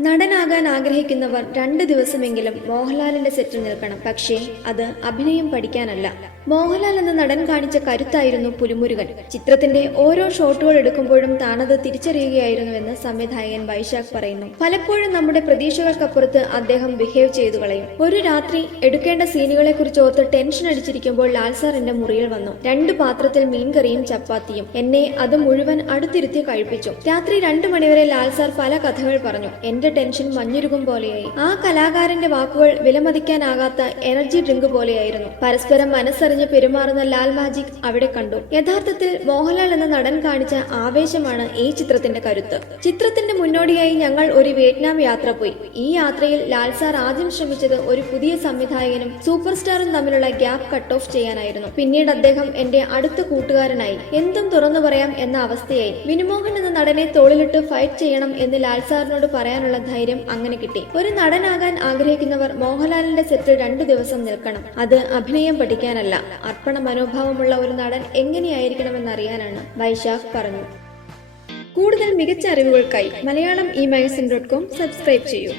നടനാകാൻ ആഗ്രഹിക്കുന്നവർ രണ്ട് ദിവസമെങ്കിലും മോഹൻലാലിന്റെ സെറ്റിൽ നിൽക്കണം. പക്ഷേ അത് അഭിനയം പഠിക്കാനല്ല. മോഹൻലാൽ എന്ന നടൻ കാണിച്ച കരുത്തായിരുന്നു പുലിമുരുകൻ. ചിത്രത്തിന്റെ ഓരോ ഷോട്ടുകൾ എടുക്കുമ്പോഴും താനത് തിരിച്ചറിയുകയായിരുന്നുവെന്ന് സംവിധായകൻ വൈശാഖ് പറയുന്നു. പലപ്പോഴും നമ്മുടെ പ്രതീക്ഷകൾക്കപ്പുറത്ത് അദ്ദേഹം ബിഹേവ് ചെയ്തു കളയും. ഒരു രാത്രി എടുക്കേണ്ട സീനുകളെ കുറിച്ച് ഓർത്ത് ടെൻഷൻ അടിച്ചിരിക്കുമ്പോൾ ലാൽ സാർ എന്റെ മുറിയിൽ വന്നു. രണ്ട് പാത്രത്തിൽ മീൻകറിയും ചപ്പാത്തിയും. എന്നെ അത് മുഴുവൻ അടുത്തിരുത്തി കഴിപ്പിച്ചു. രാത്രി രണ്ടു മണിവരെ ലാൽ സാർ പല കഥകൾ പറഞ്ഞു. എന്റെ ടെൻഷൻ മഞ്ഞുരുകും പോലെയായി. ആ കലാകാരന്റെ വാക്കുകൾ വിലമതിക്കാനാകാത്ത എനർജി ഡ്രിങ്ക് പോലെയായിരുന്നു. പരസ്പരം മനസ്സറിഞ്ഞ് പെരുമാറുന്ന ലാൽ മാജിക് അവിടെ കണ്ടു. യഥാർത്ഥത്തിൽ മോഹൻലാൽ എന്ന നടൻ കാണിച്ച ആവേശമാണ് ഈ ചിത്രത്തിന്റെ കരുത്ത്. ചിത്രത്തിന്റെ മുന്നോടിയായി ഞങ്ങൾ ഒരു വിയറ്റ്നാം യാത്ര പോയി. ഈ യാത്രയിൽ ലാൽ സാർ ആദ്യം ശ്രമിച്ചത് ഒരു പുതിയ സംവിധായകനും സൂപ്പർ സ്റ്റാറും തമ്മിലുള്ള ഗ്യാപ്പ് കട്ട് ഓഫ് ചെയ്യാനായിരുന്നു. പിന്നീട് അദ്ദേഹം എന്റെ അടുത്ത കൂട്ടുകാരനായി. എന്തും തുറന്നു പറയാം എന്ന അവസ്ഥയായി. വിനുമോഹൻ എന്ന നടനെ തോളിലിട്ട് ഫൈറ്റ് ചെയ്യണം എന്ന് ലാൽ സാറിനോട് പറയാനുള്ള ധൈര്യം അങ്ങനെ കിട്ടി. ഒരു നടനാകാൻ ആഗ്രഹിക്കുന്നവർ മോഹൻലാലിന്റെ സെറ്റിൽ രണ്ടു ദിവസം നിൽക്കണം. അത് അഭിനയം പഠിക്കാനല്ല. അർപ്പണ മനോഭാവമുള്ള ഒരു നടൻ എങ്ങനെയായിരിക്കണമെന്ന് അറിയാനാണ് വൈശാഖ് പറഞ്ഞു. കൂടുതൽ മികച്ച അറിവുകൾക്കായി Malayalam e magazine dot com subscribe ചെയ്യൂ.